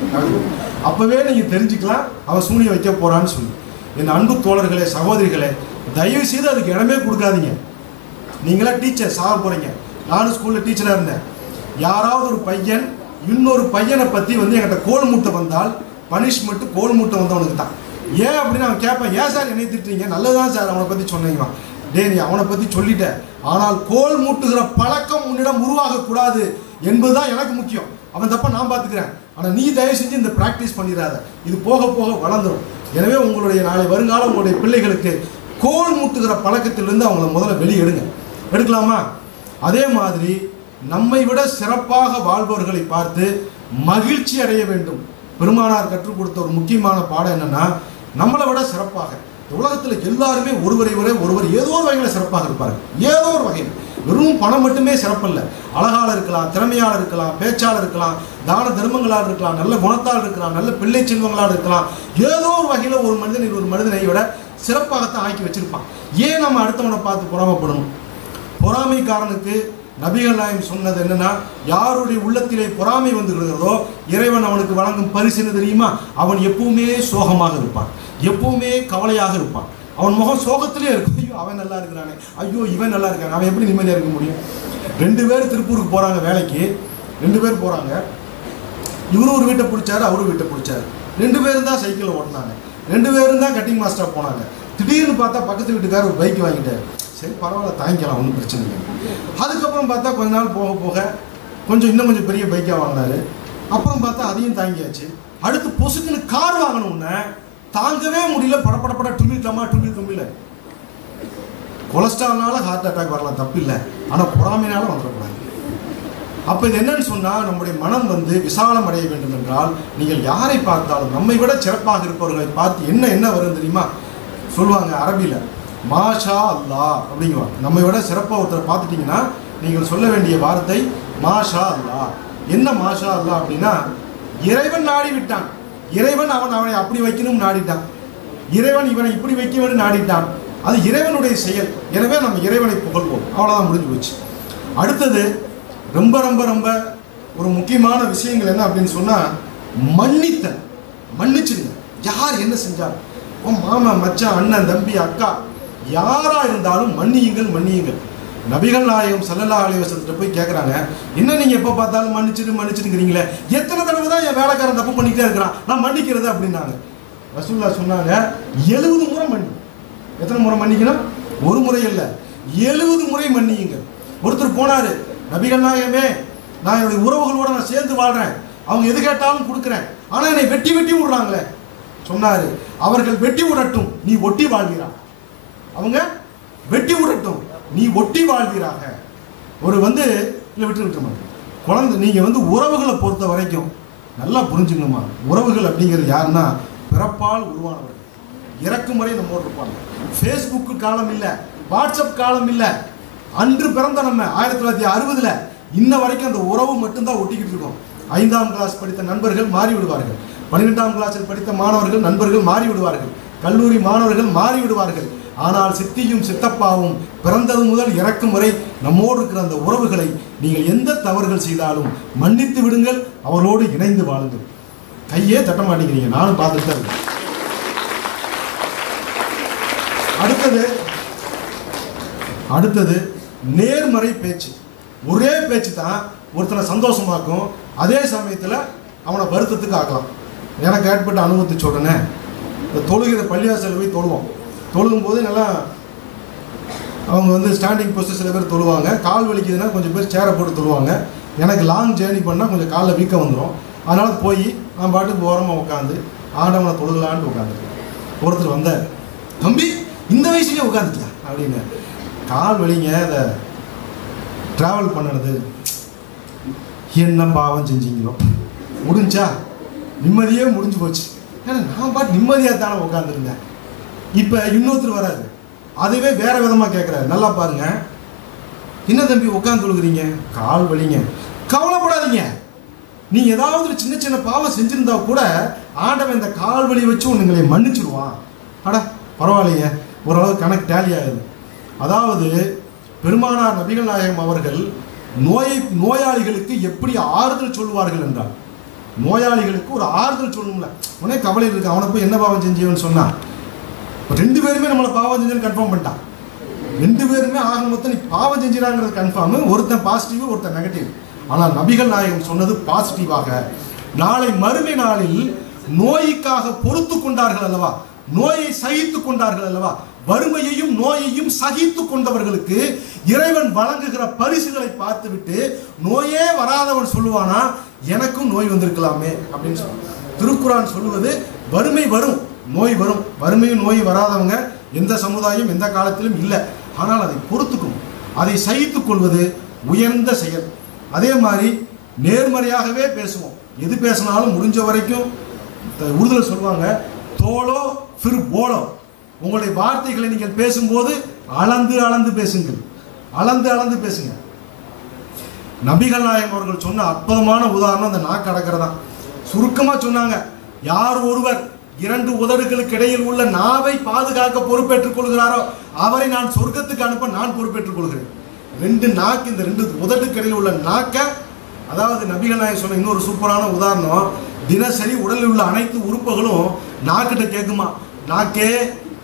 அப்பவே நீங்க தெரிஞ்சுக்கலாம் அவன் சூனியை வைக்க போறான்னு சொல்லி. என் அன்பு தோழர்களே, சகோதரிகளே, தயவு செய்து அதுக்கு இடமே கொடுக்காதீங்க. நீங்களா டீச்சர் சாக போறீங்க. நானும் ஸ்கூல்ல டீச்சரா இருந்தேன். யாராவது ஒரு பையன் இன்னொரு பையனை பத்தி என்கிட்ட கோல் மூட்டை வந்தால் பனிஷ்மெண்ட் கோல் மூட்டை வந்தவனுக்கு தான். ஏன் அப்படின்னு அவன் கேட்பான். ஏன் சார் என்னை திட்டுறீங்க? நல்லதான் சார் அவனை பத்தி சொன்னீங்க. டே, நீ அவனை பத்தி சொல்லிட்ட, ஆனால் கோல் மூட்டுகிற பழக்கம் உன்னிடம் உருவாக கூடாது என்பதுதான் எனக்கு முக்கியம். அவன் தப்ப நான் பார்த்துக்கிறேன், ஆனா நீ தயவு செஞ்சு இந்த பிராக்டிஸ் பண்ணிடாத. இது போக போக வளர்ந்துடும். எனவே உங்களுடைய நாளை வருங்காலம் உங்களுடைய பிள்ளைகளுக்கு கோல் மூட்டுகிற பழக்கத்திலிருந்து அவங்கள முதல்ல வெளியே எடுக்கலாமா? அதே மாதிரி நம்மை விட சிறப்பாக வாழ்பவர்களை பார்த்து மகிழ்ச்சி அடைய வேண்டும். பெருமானார் கற்றுக் கொடுத்த ஒரு முக்கியமான பாடம் என்னன்னா, நம்மளை விட சிறப்பாக உலகத்தில் எல்லாருமே ஒருவர் ஏதோ ஒரு வகையில் சிறப்பாக இருப்பார்கள். ஏதோ ஒரு வகையில். வெறும் பணம் மட்டுமே சிறப்பல்ல. அழகால இருக்கலாம், திறமையாளர் இருக்கலாம், பேச்சாளர் இருக்கலாம், தான தர்மங்களால் இருக்கலாம், நல்ல குணத்தால் இருக்கலாம், நல்ல பிள்ளை செல்வங்களால் இருக்கலாம். ஏதோ ஒரு வகையில் ஒரு மனிதன் ஒரு மனிதனை விட சிறப்பாகத்தான் ஆக்கி வச்சிருப்பான். ஏன் நம்ம அடுத்தவனை பார்த்து பொறாமைப்படணும்? பொறாமைக்காரனுக்கு நபிகள் நாயகம் சொன்னது என்னன்னா, யாருடைய உள்ளத்திலே பொறாமை வந்து விடுகிறதோ இறைவன் அவனுக்கு வழங்கும் பரிசு என்ன தெரியுமா? அவன் எப்பவுமே சோகமாக இருப்பான், எப்பவுமே கவலையாக இருப்பான். அவன் முகம் சோகத்திலே இருக்கும். ஐயோ அவன் நல்லா இருக்கிறானே, ஐயோ இவன் நல்லா இருக்கான், அவன் எப்படி நிம்மதியாக இருக்க முடியும்? 2 பேர் திருப்பூருக்கு போறாங்க வேலைக்கு. 2 பேர் போறாங்க. இவரும் ஒரு வீட்டை பிடிச்சாரு, அவரும் வீட்டை பிடிச்சாரு. 2 பேரும் தான் சைக்கிள் ஓட்டினாங்க. 2 பேரும் தான் கட்டிங் மாஸ்டர் போனாங்க. திடீர்னு பார்த்தா பக்கத்து வீட்டுக்காரர் ஒரு பைக் வாங்கிட்டாரு. சரி பரவாயில்ல, தாங்கிக்கலாம், ஒன்றும் பிரச்சனை இல்லை. அதுக்கப்புறம் பார்த்தா கொஞ்ச நாள் போக போக இன்னும் கொஞ்சம் பெரிய பைக்காக வாங்கினாரு. அப்புறம் பார்த்தா அதையும் தாங்கியாச்சு. அடுத்து பொசுக்குன்னு கார் வாங்கணும்னு தாங்கவே முடியல. படப்படப்பட டுமில் கொலஸ்ட்ரால்னால ஹார்ட் அட்டாக் வரலாம், தப்பு இல்லை. ஆனால் பொறாமையினால வந்துடக்கூடாது. அப்போ இது என்னன்னு சொன்னால், நம்முடைய மனம் விசாலம் அடைய வேண்டும் என்றால், நீங்கள் யாரை பார்த்தாலும் நம்மை விட சிறப்பாக இருப்பவர்களை பார்த்து என்ன வரும் தெரியுமா? சொல்லுவாங்க அரபியில், மாஷா அல்லா அப்படிங்குவாங்க. நம்மை விட சிறப்பாக ஒருத்தரை பார்த்துட்டிங்கன்னா நீங்கள் சொல்ல வேண்டிய வார்த்தை மாஷா அல்லா. என்ன மாஷா அல்லா அப்படின்னா, இறைவன் நாடி விட்டான். இறைவன் அவனை அப்படி வைக்கணும் நாடிட்டான். இறைவன் இவனை இப்படி வைக்க வேண்டும் நாடிட்டான். அது இறைவனுடைய செயல். எனவே நம்ம இறைவனை புகழ்வோம். அவ்வளோதான், முடிஞ்சு போச்சு. அடுத்தது ரொம்ப ரொம்ப ரொம்ப ஒரு முக்கியமான விஷயங்கள் என்ன அப்படின்னு சொன்னால், மன்னிச்சிடுங்க. யார் என்ன செஞ்சாலும், மாமா மச்சான் அண்ணன் தம்பி அக்கா யாரா இருந்தாலும் மன்னியுங்கள். நபிகள் நாயகம் ஸல்லல்லாஹு அலைஹி வஸல்லம் போய் கேட்குறாங்க, என்ன நீங்க எப்போ பார்த்தாலும் மன்னிச்சுக்கிறீங்களே, எத்தனை தடவை தான் என் வேலைக்காரன் தப்பு பண்ணிக்கிட்டே இருக்கிறான், நான் மன்னிக்கிறது அப்படின்னாங்க. ரசூலுல்லாஹ் சொன்னாங்க, 70 முறை மன்னி. எத்தனை முறை மன்னிக்கணும்? ஒரு முறை இல்லை, 70 முறை மன்னியுங்க. ஒருத்தர் போனாரு, நபிகள் நாயகமே, நான் என்னுடைய உறவுகளோட நான் சேர்ந்து வாழ்றேன், அவங்க எது கேட்டாலும் கொடுக்குறேன், ஆனால் என்னை வெட்டி விடுறாங்களே. சொன்னாரு, அவர்கள் வெட்டி விடட்டும் நீ ஒட்டி வாழ்வீராக. அவங்க வெட்டி விடட்டும் நீ ஒட்டி வாழ்வீராக. ஒரு இல்லை விட்டுருமா குழந்தை, நீங்கள் உறவுகளை பொறுத்த வரைக்கும் நல்லா புரிஞ்சுக்கணுமா. உறவுகள் அப்படிங்கிறது யாருன்னா பிறப்பால் உருவானவர்கள். இறக்கும் முறை நம்மோடு இருப்பாங்க. ஃபேஸ்புக்கு காலம் இல்லை, வாட்ஸ்அப் காலம் இல்லை. அன்று பிறந்த நம்ம 1960 இன்ன வரைக்கும் அந்த உறவு மட்டும்தான் ஒட்டிக்கிட்டு இருக்கோம். 5ஆம் கிளாஸ் படித்த நண்பர்கள் மாறி விடுவார்கள், 12ஆம் கிளாஸில் படித்த மாணவர்கள் நண்பர்கள் மாறி விடுவார்கள், கல்லூரி மாணவர்கள் மாறி விடுவார்கள். ஆனால் சித்தியும் சித்தப்பாவும் பிறந்தது முதல் இறக்கும் வரை நம்மோடு இருக்கிற அந்த உறவுகளை நீங்கள் எந்த தவறுகள் செய்தாலும் மன்னித்து விடுங்கள், அவரோடு இணைந்து வாழுங்கள். கையே தட்ட மாட்டேங்கிறீங்க, நானும் பார்த்துட்டு தான் இருக்கேன். அடுத்தது நேர்மறை பேச்சு. ஒரே பேச்சு தான் ஒருத்தனை சந்தோஷமாக்கும், அதே சமயத்தில் அவனை வருத்தத்துக்கு ஆக்கலாம். எனக்கு ஏற்பட்ட அனுபவத்தை சொல்றேனே. இந்த தொழுகிற பள்ளிவாசல் போய் தொழுவோம். தொழுகும்போது நல்லா அவங்க ஸ்டாண்டிங் போஸ்ட் சில பேர் தொழுவாங்க. கால் வலிக்குதுன்னா கொஞ்சம் பேர் சேரை போட்டு தொழுவாங்க. எனக்கு லாங் ஜேர்னி பண்ணால் கொஞ்சம் காலில் வீக்கம் வந்துடும். அதனால் போய் நான் பாட்டுக்கு ஓரமாக உட்காந்து ஆண்டவனை தொழுகலான்னு உட்காந்துருக்கேன். ஒருத்தர் வந்தார், தம்பி இந்த வயசுலேயே உட்காந்துட்டியா அப்படின்னு. கால் வலிங்க, அதை ட்ராவல் பண்ணுறது என்ன பாவம் செஞ்சீங்களோ, முடிஞ்சா நிம்மதியே முடிஞ்சு போச்சு. ஏன்னா நான் பாட்டு நிம்மதியாக தானே உட்காந்துருந்தேன். இப்போ இன்னொருத்தர் வராது, அதுவே வேற விதமாக கேட்குறாரு. நல்லா பாருங்க, என்ன தம்பி உட்காந்து தொழுகிறீங்க, கால் வலிங்க. கவலைப்படாதீங்க, நீ ஏதாவது ஒரு சின்ன சின்ன பாவம் செஞ்சிருந்தா கூட ஆண்டவன் இந்த கால் வலி வச்சு உங்களை மன்னிச்சிடுவான். அட பரவாயில்லைங்க, ஓரளவு கணக்கு டேலி ஆகுது. அதாவது பெருமானார் நபிகள் நாயகம் அவர்கள் நோயாளிகளுக்கு எப்படி ஆறுதல் சொல்லுவார்கள் என்றால், நோயாளிகளுக்கு ஒரு ஆறுதல் சொல்லணும்ல. உடனே கவலை இருக்கு, அவனை போய் என்ன பாவம் செஞ்சவன்னு சொன்னா, 2 பேருமே நம்மளை பாவம் செஞ்சு கன்ஃபார்ம் பண்ணிட்டான். 2 பேருமே ஆக மொத்தம் நீ பாவம் செஞ்சிடாங்கிறது கன்ஃபார்ம். ஒருத்தன் பாசிட்டிவ், ஒருத்தன் நெகட்டிவ். ஆனால் நபிகள் நாயகம் சொன்னது பாசிட்டிவாக, நாளை மறுமை நாளில் நோய்க்காக பொறுத்து கொண்டார்கள் அல்லவா, நோயை சகித்து கொண்டார்கள் அல்லவா, வறுமையையும் நோயையும் சகித்து கொண்டவர்களுக்கு இறைவன் வழங்குகிற பரிசுகளை பார்த்துவிட்டு நோயே வராதவன் சொல்லுவானா, எனக்கும் நோய் வந்திருக்கலாமே அப்படின்னு சொல்லுவாங்க. திருக்குரான் சொல்லுவது வறுமை வரும், நோய் வரும். வறுமையும் நோய் வராதவங்க எந்த சமுதாயம் எந்த காலத்திலும் இல்லை. ஆனால் அதை பொறுத்துக்கும், அதை சகித்துக் கொள்வது உயர்ந்த செயல். அதே மாதிரி நேர்மறையாகவே பேசுவோம். எது பேசினாலும் முடிஞ்ச வரைக்கும் உறுதியில் சொல்லுவாங்க, தோளோ ஃபிர் போலோ. உங்களுடைய வார்த்தைகளை நீங்கள் பேசும்போது அளந்து அளந்து பேசுங்கள், அளந்து அளந்து பேசுங்க. நபிகள் நாயகம் அவர்கள் சொன்ன அற்புதமான உதாரணம் அந்த நாக்கு அடக்கிறதா. சுருக்கமாக சொன்னாங்க, யார் ஒருவர் 2 உதடுகளுக்கு இடையில் உள்ள நாவை பாதுகாக்க பொறுப்பேற்றுக் கொள்கிறாரோ அவரை நான் சொர்க்கத்துக்கு அனுப்ப நான் பொறுப்பேற்றுக் கொள்கிறேன். 2 நாக்கு, இந்த 2 உதடுக்கு இடையில் உள்ள நாக்க, அதாவது நபிகள் நாயகம் சொன்ன இன்னொரு சூப்பரான உதாரணம், தினசரி உடலில் உள்ள அனைத்து உறுப்புகளும் நாக்கிட்ட கேட்குமா, நாக்கே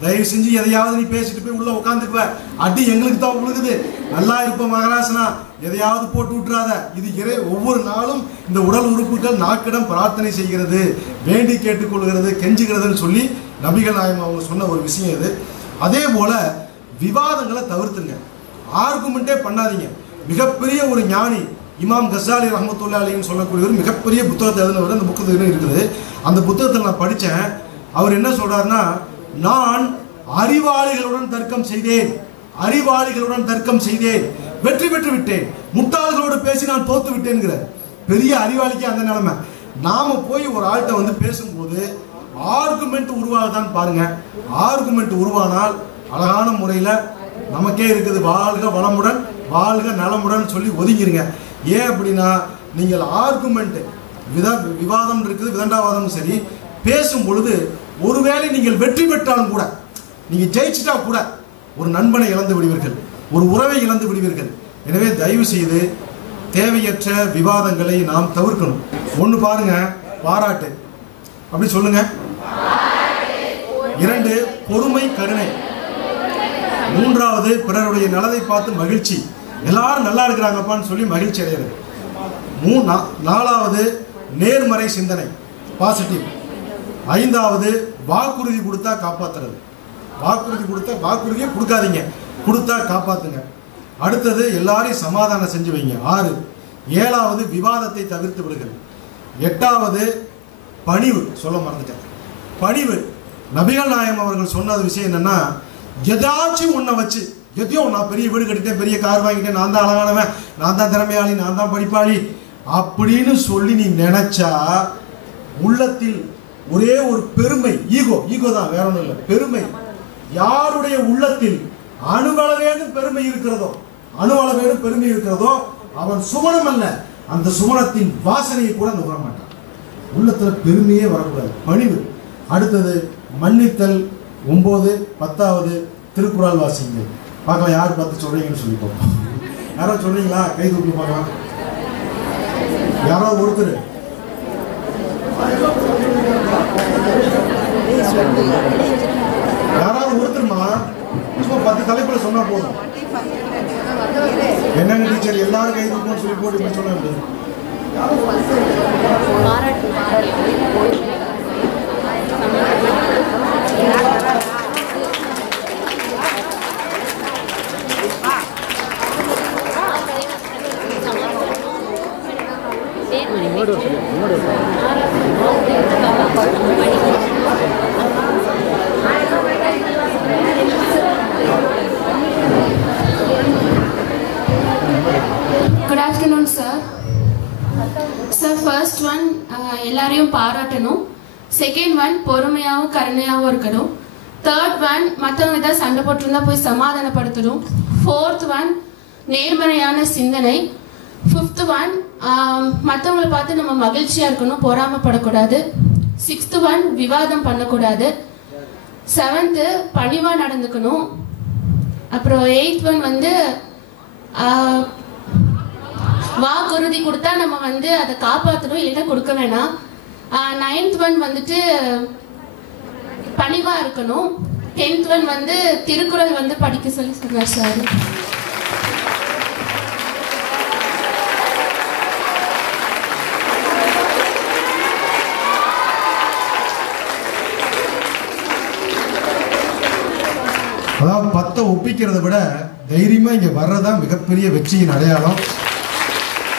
தயவு செஞ்சு எதையாவது நீ பேசிட்டு போய் உள்ள உட்காந்துக்குவ, அடி எங்களுக்கு தான் உழுகுது, நல்லா இருப்ப மகராசனா, எதையாவது போட்டு விட்டுறாத. இது ஒவ்வொரு நாளும் இந்த உடல் உறுப்புகள் நாக்கிடம் பிரார்த்தனை செய்கிறது, வேண்டி கேட்டுக்கொள்கிறது, கெஞ்சுகிறதுன்னு சொல்லி நபிகள் நாயகம் அவங்க சொன்ன ஒரு விஷயம் இது. அதே போல விவாதங்களை தவிர்த்துங்க, ஆர்குமெண்ட்டே பண்ணாதீங்க. மிகப்பெரிய ஒரு ஞானி இமாம் கசாலி ரஹ்மத்துல்லாஹி அலைஹின்னு சொல்லக்கூடியவர் மிகப்பெரிய புத்தகத்தை எழுதினவர். அந்த புத்தகத்தில் இருக்குது. அந்த புத்தகத்தில் நான் படித்தேன். அவர் என்ன சொல்றாருன்னா, நான் அறிவாளிகளுடன் தர்க்கம் செய்தேன், அறிவாளிகளுடன் தர்க்கம் செய்தேன், வெற்றி பெற்று விட்டேன், முட்டாள்களோடு பேசி நான் தோத்து விட்டேன்கிறார். பெரிய அறிவாளிக்கு அந்த நிலைமை. நாம போய் ஒரு ஆள்கிட்ட பேசும்போது ஆர்குமெண்ட் உருவாகுதான்னு பாருங்க. ஆர்குமெண்ட் உருவானால் அழகான முறையில் நமக்கே இருக்குது, வாழ்க வளமுடன் வாழ்க நலமுடன் சொல்லி ஒதுங்கிருங்க. ஏன் அப்படின்னா, நீங்கள் ஆர்குமெண்ட் விவாதம் இருக்குது, விதண்டாவாதம் சரி, பேசும் பொழுது ஒருவேளை நீங்கள் வெற்றி பெற்றாலும் கூட, நீங்கள் ஜெயிச்சிட்டா கூட ஒரு நண்பனை இழந்து விடுவீர்கள், ஒரு உறவை இழந்து விடுவீர்கள். எனவே தயவு செய்து தேவையற்ற விவாதங்களை நாம் தவிர்க்கணும். ஒன்று பாருங்க, பாராட்டு, அப்படி சொல்லுங்க. 2 பொறுமை கருணை. 3வது பிறருடைய நலத்தை பார்த்து மகிழ்ச்சி, எல்லாரும் நல்லா இருக்கிறாங்கப்பான்னு சொல்லி மகிழ்ச்சி அடைகிறது. 4வது நேர்மறை சிந்தனை, பாசிட்டிவ். 5வது வாக்குறுதி கொடுத்தா காப்பாத்துறது. வாக்குறுதி கொடுத்தா, வாக்குறுதியே கொடுக்காதீங்க, கொடுத்தா காப்பாத்துங்க. அடுத்தது எல்லாரையும் சமாதானம் செஞ்சு வைங்க. 6. 7வது விவாதத்தை தவிர்த்து விடுங்கள். 8வது பணிவு, சொல்ல மறந்துட்டேன். பணிவு. நபிகள் நாயகம் அவர்கள் சொன்னது விஷயம் என்னன்னா, எதாச்சும் ஒன்றை வச்சு எதையோ நான் பெரிய வீடு கட்டிட்டேன், பெரிய கார் வாங்கிட்டேன், நான் தான் அழகானவன், நான் தான் திறமையாளி, நான் தான் படிப்பாளி அப்படின்னு சொல்லி நீ நினைச்சா உள்ளத்தில் ஒரே ஒரு பெருமை, ஈகோ தான், வேற ஒன்றும் இல்லை, பெருமை. யாருடைய உள்ளத்தில் அணுவளவேனும் பெருமை இருக்கிறதோ அவன் சுமணம் அல்ல, அந்த சுமணத்தின் வாசனையை கூட நுகர மாட்டான். உள்ளத்துல பெருமையே வரக்கூடாது, பணிவு. அடுத்தது மன்னித்தல். 9, 10வது திருக்குறள் வாசிங்க பார்க்கலாம். யார் பார்த்து சொல்றீங்கன்னு சொல்லி பார்ப்போம். யாராவது சொல்றீங்களா? கை தூக்கி பார்க்கலாம். யாராவது ஒருத்தர். யாராவது ஒருத்தருமா சும்மா 10 தலைப்புல சொன்னா போதும். என்னங்க டீச்சர் எல்லாரும் கை தூக்கணும்னு சொல்லி போட்டு இப்படி சொல்ல முடியாது. Good afternoon, sir. Sir, first one, எல்லாரையும் பாராட்டணும். செகண்ட் ஒன், பொறுமையாகவும் கருணையாகவும் இருக்கணும். தேர்ட் ஒன், மற்றவங்க ஏதாவது சண்டை போட்டிருந்தா போய் சமாதானப்படுத்தணும். ஃபோர்த் ஒன், நேர்மறையான சிந்தனை. ஃபிஃப்த் ஒன், மற்றவங்களை பார்த்து நம்ம மகிழ்ச்சியாக இருக்கணும், பொறாமப்படக்கூடாது. சிக்ஸ்த் ஒன், விவாதம் பண்ணக்கூடாது. செவன்த்து, பணிவாக நடந்துக்கணும். அப்புறம் எயித் ஒன் வந்து வாக்குறுதி கொடுத்தா நம்ம வந்து அதை காப்பாற்றணும், இல்லைன்னா கொடுக்க வேணாம். நைன்த் ஒன் வந்துட்டு பணிவா இருக்கணும். 10th ஒன் வந்து திருக்குறள் வந்து படிக்க சொல்லி சொன்னார் சார். அதாவது 10 ஒப்பிக்கிறத விட தைரியமா இங்க வர்றதான் மிகப்பெரிய வெற்றியின் அடையாளம்.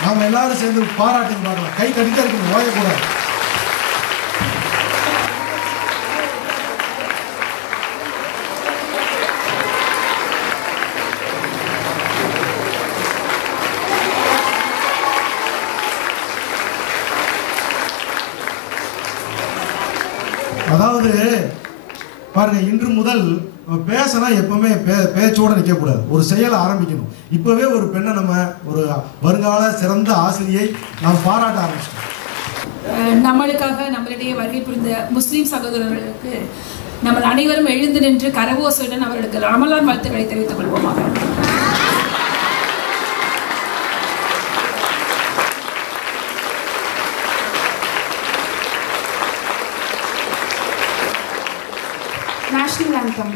நாம எல்லாரும் சேர்ந்து பாராட்டி பார்க்கலாம். கை கடித்தா இருக்கணும், ஓயக்கூடாது. அதாவது பாருங்க, இன்று முதல் பேசினா எப்பவுமே பேச்சோட நிற்கக்கூடாது, ஒரு செயலை ஆரம்பிக்கணும். இப்பவே ஒரு பெண்ணை நம்ம ஒரு வருங்கால சிறந்த ஆசிரியை நாம் பாராட்ட ஆரம்பிச்சோம். நம்மளுக்காக நம்மளிடையே வருகை புரிந்த முஸ்லீம் சகோதரர்களுக்கு நம்ம அனைவரும் எழுந்து நின்று கரகோசையுடன் அவர்களுக்கு ரமலான் வாழ்த்துக்களை தெரிவித்துக் கொள்வோமாக. National Anthem.